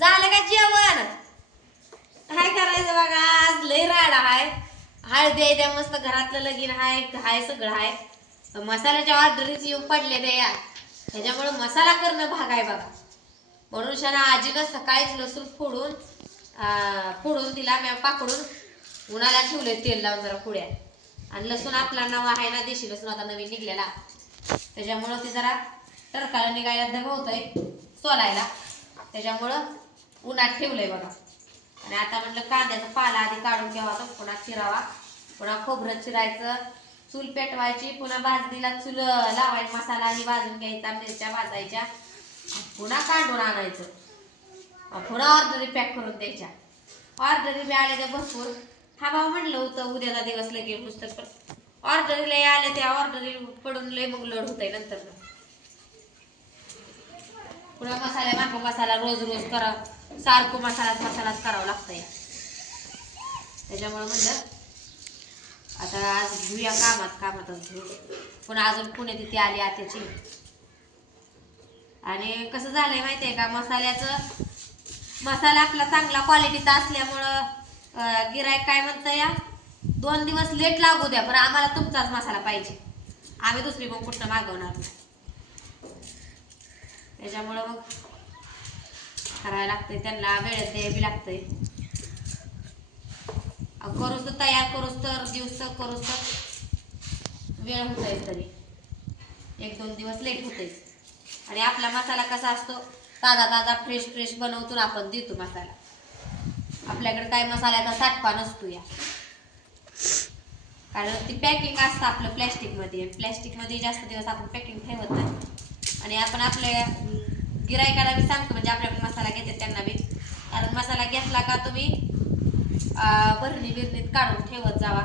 झालं का जेवण? काय करायचं बघा, आज लय राडा आहे. हळदी आहे त्या मस्त, घरातलं लगीन हाय सगळं आहे. मसाल्याच्या ऑर्डरीच येऊन पडले ते या, त्याच्यामुळे मसाला करणं भाग आहे बघा. म्हणून शाना आजीनं सकाळीच लसूण फोडून दिला, मी पाकडून उन्हाला ठेवले तेल लावून जरा पुड्या. आणि लसूण आपला नवा आहे ना, देशी लसूण आता नवीन निघलेला, त्याच्यामुळं ते जरा टरकाला निघायला दमवतंय सोलायला, त्याच्यामुळं उन्हात ठेवलंय बघा. आणि आता म्हटलं कांद्याचा पाला आधी काढून घ्यावा, पुन्हा चिरावा, पुन्हा खोबरं चिरायचं, चूल पेटवायची, पुन्हा भाजणीला चूल लावायची, मसाला आणि भाजून घ्यायचा, मिरच्या भाजायच्या, पुन्हा काढून आणायचं, पुन्हा ऑर्डरी पॅक करून द्यायच्या. ऑर्डरी बी आल्या त्या भरपूर. हा भाऊ म्हणलं होतं उद्याचा दिवस लगेच पुस्तक, पण ऑर्डरी लय आल्या, त्या ऑर्डरी पडून लय मग लोड होतंय नंतर. पुन्हा मसाला रोज रोज करा, सारखं मसालाच करावा लागतंय. त्याच्यामुळे म्हणलं आता आज घेऊया कामातच घेऊ. पुन्हा अजून पुणे तिथे आली आत्याची. आणि कसं झालंय माहितीये का, मसाला आपला चांगला क्वालिटीचा असल्यामुळं गिरायक काय म्हणतं या, 2 दिवस लेट लागू द्या, पण आम्हाला तुमचाच मसाला पाहिजे, आम्ही दुसरी पण कुठं मागवणार नाही. त्याच्यामुळं मग करायला लागतंय, त्यांना वेळेत द्यावी लागतंय. करूच तर तयार करूच तर दिवस करूच तर वेळ होतंय, तरी 1-2 दिवस लेट होतंय. आणि आपला मसाला कसा असतो, ताजा फ्रेश बनवतो आपण देतो मसाला. आपल्याकडे काय मसाल्याचा साठपा नसतो या, कारण ती पॅकिंग असतं आपलं प्लॅस्टिकमध्ये जास्त दिवस आपण पॅकिंग ठेवत नाही. आणि आपण आपल्या गिरायकाला बी सांगतो, म्हणजे आपल्याकडे मसाला घेते त्यांना बी, कारण मसाला घेतला का तुम्ही बिरणीत काढून ठेवत जावा,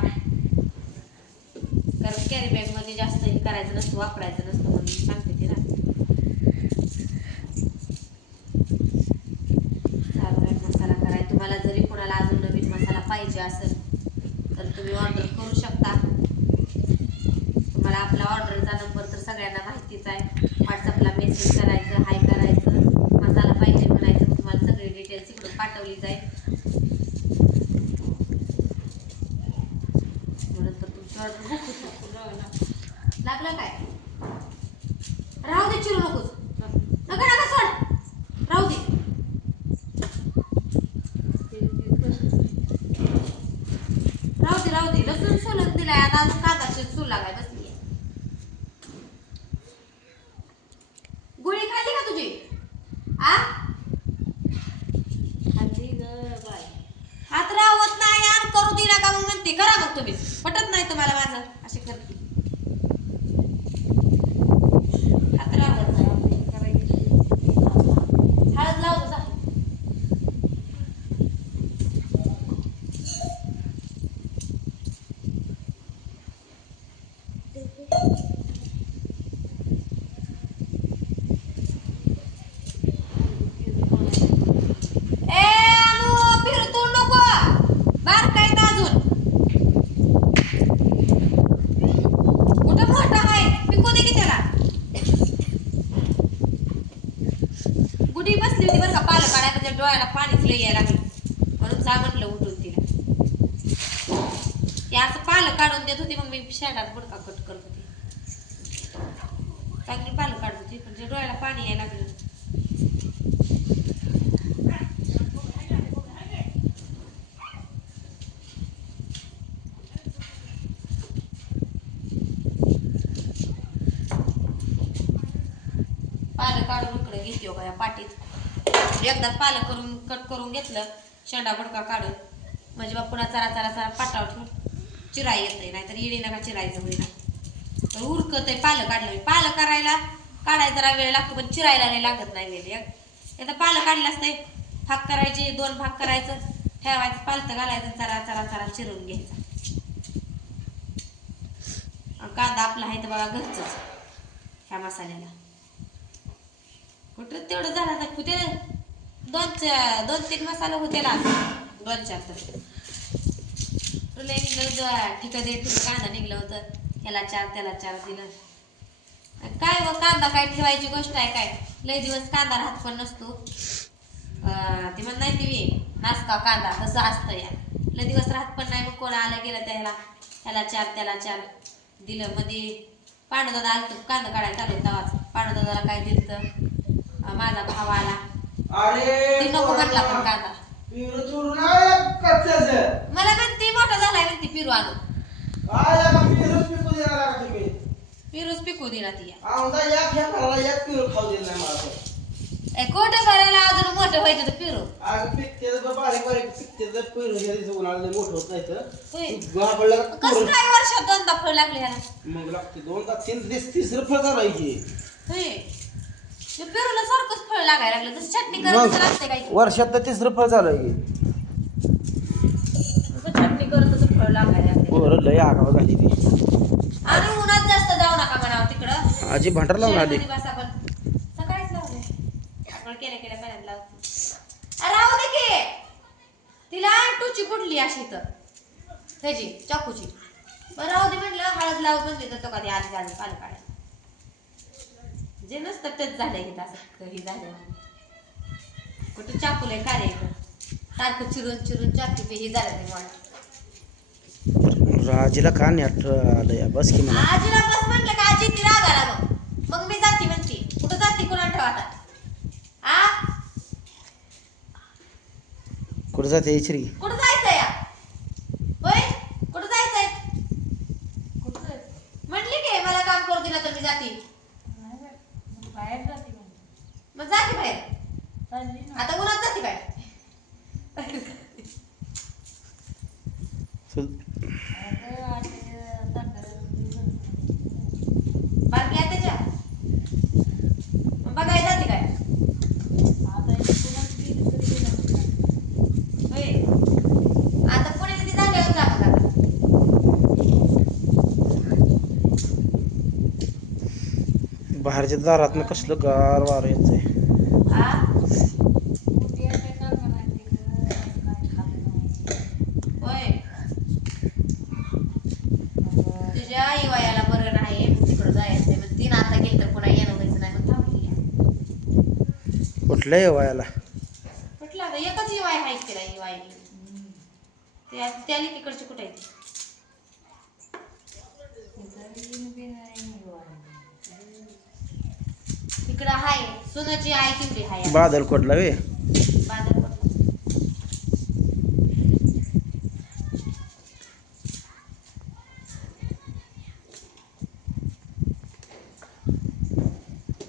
कारण कॅरी बॅग मध्ये जास्त हे करायचं नसतं, वापरायचं नसतं, म्हणून सांगते ते ना. मसाला करायचा. तुम्हाला जरी कोणाला अजून नवीन मसाला पाहिजे असेल तर तुम्ही ऑर्डर करू शकता. तुम्हाला आपला ऑर्डरचा नंबर तर सगळ्यांना माहितीच आहे. व्हॉट्सअपला मेसेज करायचं, हाय करायचं, मसाला पाहिजे म्हणायचं, तुम्हाला सगळी डिटेल्स इकडून पाठवली जाईल. म्हणून तर तुमची ऑर्डर बुक होती. लागलं काय? राहू दे, चिरू नकोस, नका सोड, राहू दे. राहू दे, लसूण सोलून दिलाय, आता अजून कांदा चूल लागाय बसली. गोळी खाल्ली का तुझी? खाल्ली ग बाय. हात राहत नाही आणि करू दे नका मग म्हणते, करा मग तुम्ही, पटत नाही तुम्हाला माझं, असे करते. हात राहत हळद लावतो जा. गुढी बसली होती बरं का, पालं काढायला, म्हणजे डोळ्याला पाणीच लई यायला लागलं, म्हणून जा म्हटलं उठून तिला. ते असं पालं काढून देत होती, मग मी शेणात बुडका कट करत होती, चांगली पालं काढत होती, म्हणजे डोळ्याला पाणी यायला लागलं. पालं काढून इकडे घेते हो का या पाटीत, एकदाच पालं कट करून घेतलं, शेंडा बुडका काढून, म्हणजे मग पुन्हा चरा पाटावर ठेवून चिराई येत नाही, तर इडी नका चिरायचं होईना, तर उरकत आहे. पालं काढलं, पालं काढायला जरा वेळ लागतो, पण चिरायला नाही लागत नाही वेळ. एकदा पालं काढलं असते, भाग करायचे, 2 भाग करायचं, ठेवायचं, पालतं घालायचं, चरा चिरून घ्यायचा. कांदा आपला आहे तर बघा घरचंच, ह्या मसाल्याला कुठं तेवढं झालं तर कुठे 2-3 मसाला होते ना, 2-4 तर तुला निघलं ठिका कांदा निघलं होतं, ह्याला 4 त्याला 4 दिलं. काय व कांदा काय ठेवायची गोष्ट आहे काय, लय दिवस कांदा राहत पण नसतो. ती म्हणत नाही ती नाचका कांदा तसं असतं या लय दिवस राहत पण नाही. मग कोण आलं गेलं ह्याला चार त्याला चार दिलं. मध्ये पांडुदादा आलं कांदा काढायला चालू तेव्हाच पांडुदादाला काय दिलं तर माझा भाव आला ती नको म्हटला पण कांदा मला म्हणते मोठा झालाय म्हणते पिरू आणून पिरूच पिकू दिला ती कोठं भरायला अजून मोठं व्हायचं तर पिरू कसं काय वर्षात दोनदा फळ लागले ह्याला मग लागते दोनदा तिसरं फळ करायची पिरूला सारखंच फळ लागायला लागलं तसं चटणी करत लागते काही वर्षात तर तिसरं फळ झालं की चटणी करत तसं फळ लागायला बरं लय आगाव झाली ती आणि उन्हात जास्त जाऊ नका म्हणावं तिकडं आजी भांडर लावून आली सकाळीच लावले आपण केल्या पर्यंत लावते राहू दे की तिला टूची फुटली अशी तर त्याची चाकूची बरं राहू दे म्हटलं हळद लावू म्हणते तर तो कधी आधी झाली पाल काढायला जे नसतं तेच झालंय की असं हे झालं कुठं चाकूला कार्य सारखं चिरून चिरून चाकू हे झालं ते मला आजीला का नेट आलं बस की म्हणा आजीला बस म्हटलं का आजी ती राग आला मग मी जाती म्हणते कुठं जाती कुणा ठेवा आता कुठं जाते इचरी कुठं जायचंय होय कुठं जायचंय म्हटली की मला काम करू दिलं तर मी जाती बाहेर जाते मग जाती बाहेर आता उन्हात जाती बाहेर बाकी आहे त्याच्या बघायला जाते काय होय आता पुणे किती झाल्यावर जा बघा बाहेरच्या दारातनं कसलं गार वारं येतंय होय तुझ्या आई वयाला बरं नाही तिकडं जायचंय मग तीन आता गेली तर पुन्हा येणं व्हायचं नाही मग थांबली कुठल्या वयाला कुठला आता एकच इवाय आहे तिला इवाय त्या तिकडची कुठे आहे तिकडं आहे सुनाची आई तेवढी आहे बादलकोटला वे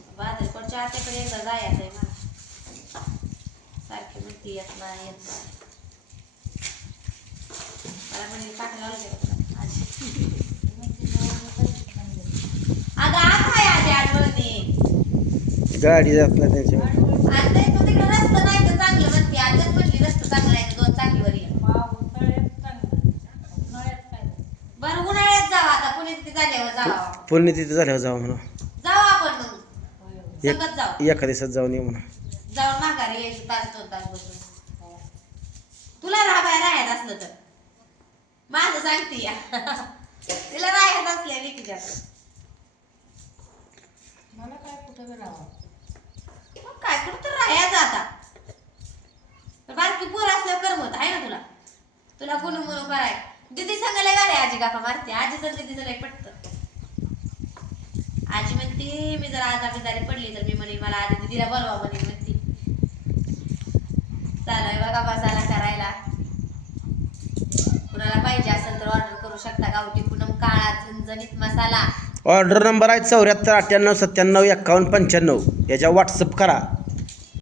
बादलकोटच्या आत्याकडे एकदा जायचं आहे मला सारखी म्हणती येत नाही मला म्हणजे टाकलं अगं आत आहे आधी आठवणी गाडी जात नाही त्यांच्या आज नाही तू तिकडे रस्ता नाही तर चांगलं म्हणते आजच म्हटली रस्ता चांगला आहे दोन चांगलीवर ये बरं उन्हाळ्यात जावा आता पुणे तिथे झाल्यावर जावा पुणे तिथे झाल्यावर जाऊ म्हणा जाऊ आपण मग संगत जाऊ एका दिवसात जाऊन ये म्हणा जाऊन माघारी यायचं तास 2 तास बसून तुला राहायचं असलं तर माझं सांगते या तिला राहायचं असल्या विकीच्या मला काय कुठं राहावं मग काय कुठं तर राहायचं आता तर बारकी पोर असल्यावर करमत आहे ना तुला गुणू म्हणून कराय दीदी सांगायला गाडी आजी गाफा मारते आजी तर दीदीचं लय पटतं आजी म्हणते मी जर आज आजारी पडली तर मी म्हणेन मला आधी दीदीला बोलवा म्हणेन म्हणते चालय बघा मसाला करायला कुणाला पाहिजे असेल तर ऑर्डर करू शकता गावठी पूनम काळा झणझणीत मसाला ऑर्डर नंबर आहे 74 98 97 51 95 याच्या व्हॉट्सअप करा